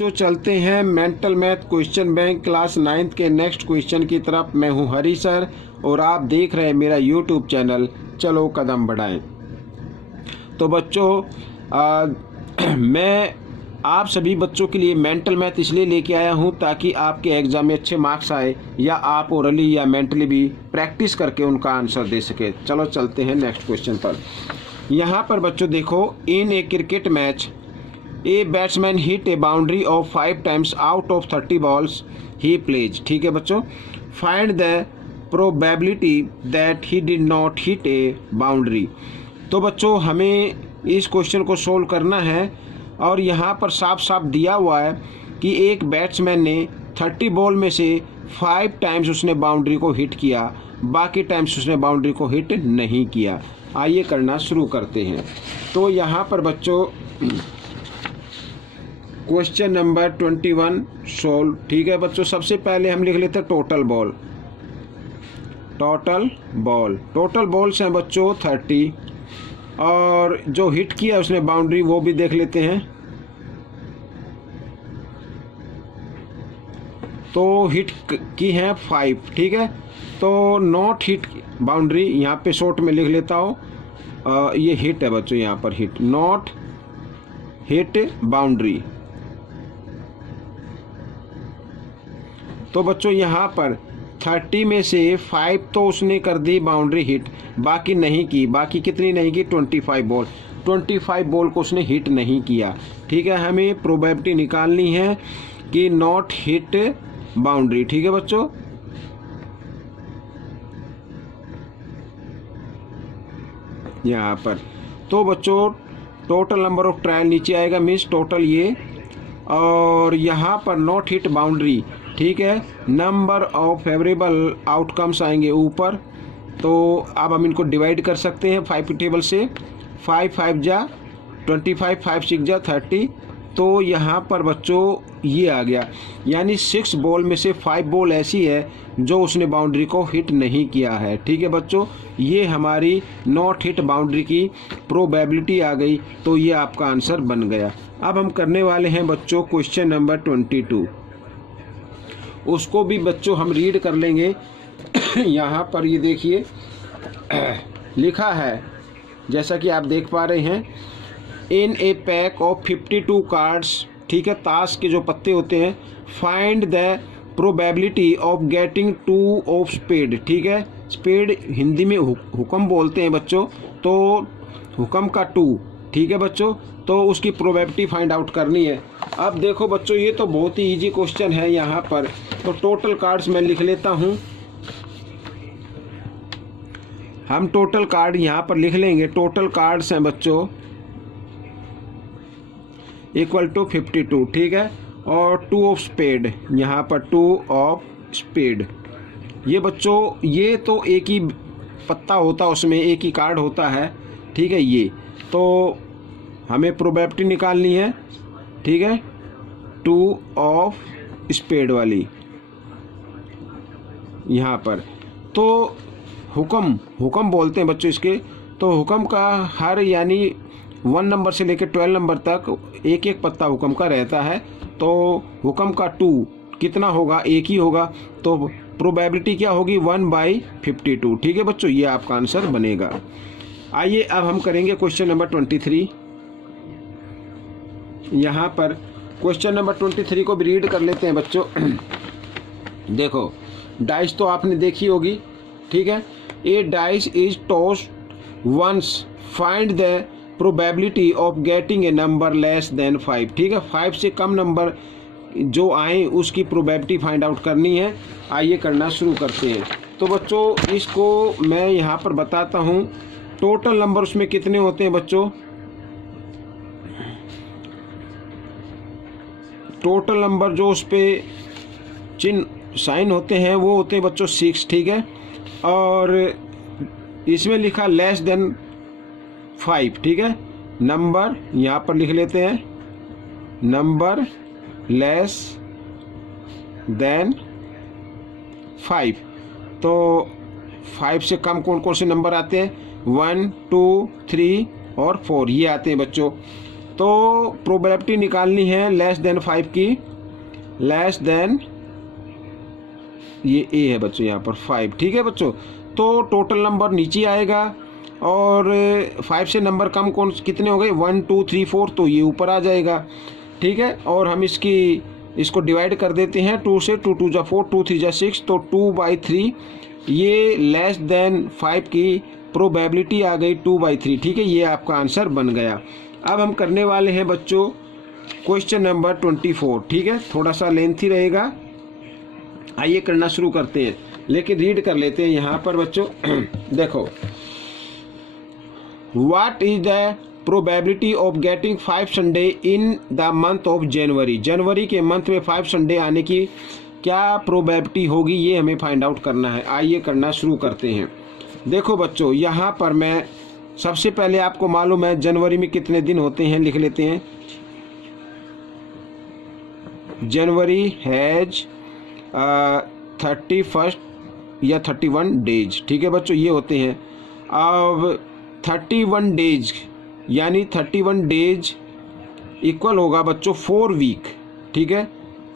बच्चों चलते हैं mental math question bank class 9th के नेक्स्ट क्वेश्चन की तरफ। मैं हूं हरी सर और आप देख रहे हैं मेरा यूट्यूब चैनल चलो कदम बढ़ाएं। तो बच्चों मैं आप सभी बच्चों के लिए मेंटल मैथ इसलिए लेके आया हूं ताकि आपके एग्ज़ाम में अच्छे मार्क्स आए या आप ओरली या मेंटली भी प्रैक्टिस करके उनका आंसर दे सके। चलो चलते हैं नेक्स्ट क्वेश्चन पर। यहाँ पर बच्चों देखो, in a cricket match a batsman hit a boundary of 5 times out of 30 balls he plays. ठीक है बच्चों, find the probability that he did not hit a boundary. तो बच्चों हमें इस क्वेश्चन को सोल्व करना है और यहाँ पर साफ साफ दिया हुआ है कि एक बैट्समैन ने 30 बॉल में से 5 टाइम्स उसने बाउंड्री को हिट किया, बाकी टाइम्स उसने बाउंड्री को हिट नहीं किया। आइए करना शुरू करते हैं। तो यहाँ पर बच्चों क्वेश्चन नंबर 21 सोल्व। ठीक है बच्चों, सबसे पहले हम लिख लेते हैं टोटल बॉल। टोटल बॉल्स हैं बच्चों 30 और जो हिट किया उसने बाउंड्री वो भी देख लेते हैं। तो हिट की हैं 5। ठीक है, तो नॉट हिट बाउंड्री यहाँ पे शॉर्ट में लिख लेता हूँ। ये हिट है बच्चों, यहाँ पर हिट, नॉट हिट बाउंड्री। तो बच्चों यहाँ पर 30 में से 5 तो उसने कर दी बाउंड्री हिट, बाकी नहीं की। बाकी कितनी नहीं की? 25 बॉल। 25 बॉल को उसने हिट नहीं किया। ठीक है, हमें प्रोबेबिलिटी निकालनी है कि नॉट हिट बाउंड्री। ठीक है बच्चों, यहाँ पर तो बच्चों टोटल नंबर ऑफ ट्रायल नीचे आएगा, मीन्स टोटल ये, और यहाँ पर नॉट हिट बाउंड्री। ठीक है, नंबर ऑफ फेवरेबल आउटकम्स आएंगे ऊपर। तो अब हम इनको डिवाइड कर सकते हैं 5 टेबल से। 5 5 जा 25, 5 6 जा 30। तो यहाँ पर बच्चों ये आ गया, यानी 6 बॉल में से 5 बॉल ऐसी है जो उसने बाउंड्री को हिट नहीं किया है। ठीक है बच्चों, ये हमारी नॉट हिट बाउंड्री की प्रोबेबिलिटी आ गई। तो ये आपका आंसर बन गया। अब हम करने वाले हैं बच्चों क्वेश्चन नंबर 22। उसको भी बच्चों हम रीड कर लेंगे। यहाँ पर ये देखिए लिखा है, जैसा कि आप देख पा रहे हैं, in a pack of 52 cards. ठीक है, ताश के जो पत्ते होते हैं, find the probability of getting 2 of spade. ठीक है, स्पेड हिंदी में हुक्म बोलते हैं बच्चों, तो हुक्म का 2। ठीक है बच्चों, तो उसकी प्रोबेबिलिटी फाइंड आउट करनी है। अब देखो बच्चों, ये तो बहुत ही इजी क्वेश्चन है। यहाँ पर तो टोटल कार्ड्स मैं लिख लेता हूँ। हम टोटल कार्ड यहाँ पर लिख लेंगे। टोटल कार्ड्स हैं बच्चों इक्वल टू 52। ठीक है, और 2 ऑफ स्पेड, यहाँ पर 2 ऑफ स्पेड। ये बच्चों ये तो एक ही पत्ता होता है, उसमें एक ही कार्ड होता है। ठीक है, ये तो हमें प्रोबेबिलिटी निकालनी है। ठीक है, 2 ऑफ स्पेड वाली यहाँ पर। तो हुक्म बोलते हैं बच्चों इसके। तो हुक्म का हर यानी 1 नंबर से लेकर 12 नंबर तक एक एक पत्ता हुक्म का रहता है। तो हुक्म का 2 कितना होगा? एक ही होगा। तो प्रोबेबिलिटी क्या होगी? 1/52। ठीक है बच्चों, ये आपका आंसर बनेगा। आइए अब हम करेंगे क्वेश्चन नंबर 23। यहाँ पर क्वेश्चन नंबर 23 को भी रीड कर लेते हैं बच्चों। देखो, डाइस तो आपने देखी होगी। ठीक है, a dice is tossed once, find the probability of getting a number less than 5। ठीक है, 5 से कम नंबर जो आए उसकी प्रोबेबिलिटी फाइंड आउट करनी है। आइए करना शुरू करते हैं। तो बच्चों इसको मैं यहाँ पर बताता हूँ। टोटल नंबर उसमें कितने होते हैं बच्चों? टोटल नंबर जो उस पर चिन्ह साइन होते हैं वो होते हैं बच्चों 6। ठीक है, और इसमें लिखा लेस देन 5। ठीक है, नंबर यहाँ पर लिख लेते हैं, नंबर लेस देन 5। तो 5 से कम कौन कौन से नंबर आते हैं? 1 2 3 और 4 ये आते हैं बच्चों। तो प्रोबेबिलिटी निकालनी है लेस देन 5 की, लेस देन, ये ए है बच्चों यहाँ पर 5, ठीक है बच्चों। तो टोटल नंबर नीचे आएगा और 5 से नंबर कम कौन कितने हो गए, 1 2 3 4, तो ये ऊपर आ जाएगा, ठीक है। और हम इसको डिवाइड कर देते हैं 2 से, 2 2 जा 4, 2 3 जा 6, तो 2/3, ये लेस देन 5 की प्रोबेबिलिटी आ गई 2/3, ठीक है। ये आपका आंसर बन गया। अब हम करने वाले हैं बच्चों क्वेश्चन नंबर 24, ठीक है। थोड़ा सा लेंथी रहेगा, आइए करना शुरू करते हैं, लेकिन रीड कर लेते हैं यहाँ पर बच्चों। देखो, what is the probability of getting 5 Sundays in the month of January. जनवरी के मंथ में 5 संडे आने की क्या प्रोबेबिलिटी होगी, ये हमें फाइंड आउट करना है। आइए करना शुरू करते हैं। देखो बच्चों, यहाँ पर मैं सबसे पहले, आपको मालूम है जनवरी में कितने दिन होते हैं, लिख लेते हैं। जनवरी हैज 31 या 31 डेज, ठीक है बच्चों, ये होते हैं। अब 31 डेज यानी 31 डेज इक्वल होगा बच्चों 4 वीक, ठीक है।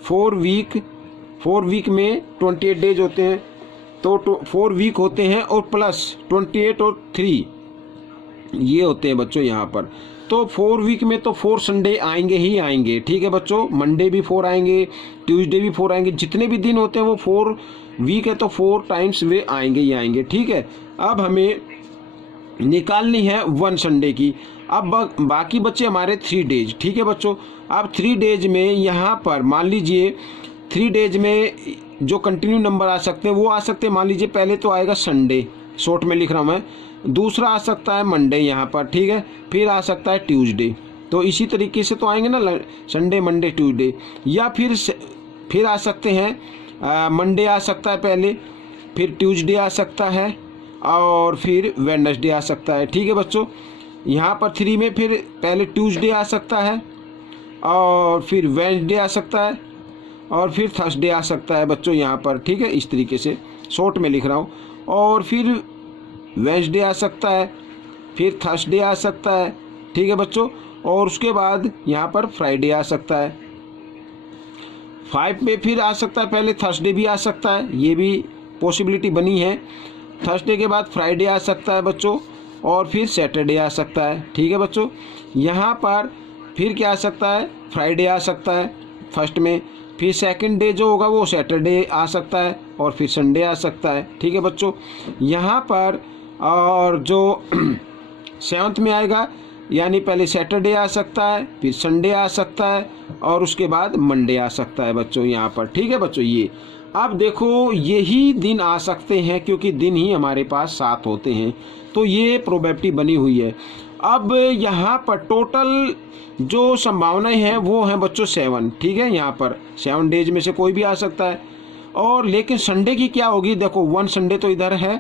4 वीक में 28 डेज होते हैं, तो 4 वीक होते हैं और प्लस 28 और 3 ये होते हैं बच्चों यहाँ पर। तो 4 वीक में तो 4 संडे आएंगे ही आएंगे, ठीक है बच्चों। मंडे भी 4 आएंगे, ट्यूसडे भी 4 आएंगे, जितने भी दिन होते हैं वो 4 वीक है तो 4 टाइम्स वे आएंगे ही आएंगे, ठीक है। अब हमें निकालनी है 1 संडे की। अब बाकी बच्चे हमारे 3 डेज, ठीक है बच्चों। अब 3 डेज में यहाँ पर मान लीजिए 3 डेज में जो कंटिन्यू नंबर आ सकते हैं वो आ सकते हैं। मान लीजिए पहले तो आएगा संडे, शॉर्ट में लिख रहा हूँ मैं, दूसरा आ सकता है मंडे यहाँ पर, ठीक है, फिर आ सकता है ट्यूसडे। तो इसी तरीके से तो आएंगे ना, संडे मंडे ट्यूसडे, या फिर आ सकते हैं मंडे आ सकता है पहले, फिर ट्यूसडे आ सकता है और फिर वेडनेसडे आ सकता है, ठीक है बच्चों। यहाँ पर 3 में फिर पहले ट्यूसडे आ सकता है और फिर वेडनेसडे आ सकता है और फिर थर्सडे आ सकता है बच्चों यहाँ पर, ठीक है। इस तरीके से शॉर्ट में लिख रहा हूँ। और फिर वेडनेसडे आ सकता है, फिर थर्सडे आ सकता है, ठीक है बच्चों। और उसके बाद यहाँ पर फ्राइडे आ सकता है। 5 में फिर आ सकता है, पहले थर्सडे भी आ सकता है, ये भी पॉसिबिलिटी बनी है। थर्सडे के बाद फ्राइडे आ सकता है बच्चों और फिर सैटरडे आ सकता है, ठीक है बच्चों। यहाँ पर फिर क्या आ सकता है, फ्राइडे आ सकता है फर्स्ट में, फिर सेकंड डे जो होगा वो सैटरडे आ सकता है और फिर संडे आ सकता है, ठीक है बच्चों। यहाँ पर और जो 7th में आएगा यानी पहले सैटरडे आ सकता है, फिर संडे आ सकता है और उसके बाद मंडे आ सकता है बच्चों यहाँ पर, ठीक है बच्चों। ये अब देखो यही दिन आ सकते हैं क्योंकि दिन ही हमारे पास 7 होते हैं, तो ये प्रोबेबिलिटी बनी हुई है। अब यहाँ पर टोटल जो संभावनाएं हैं वो हैं बच्चों 7, ठीक है। यहाँ पर 7 डेज में से कोई भी आ सकता है। और लेकिन संडे की क्या होगी, देखो 1 संडे तो इधर है,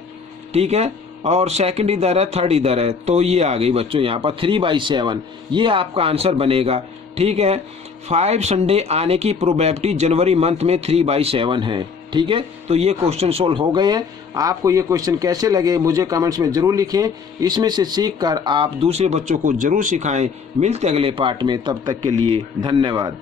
ठीक है, और सेकंड इधर है, थर्ड इधर है, तो ये आ गई बच्चों यहाँ पर 3/7, ये आपका आंसर बनेगा, ठीक है। 5 संडे आने की प्रोबेबिलिटी जनवरी मंथ में 3/7 है, ठीक है। तो ये क्वेश्चन सोल्व हो गए हैं। आपको ये क्वेश्चन कैसे लगे मुझे कमेंट्स में ज़रूर लिखें, इसमें से सीख कर आप दूसरे बच्चों को ज़रूर सिखाएं। मिलते अगले पार्ट में, तब तक के लिए धन्यवाद।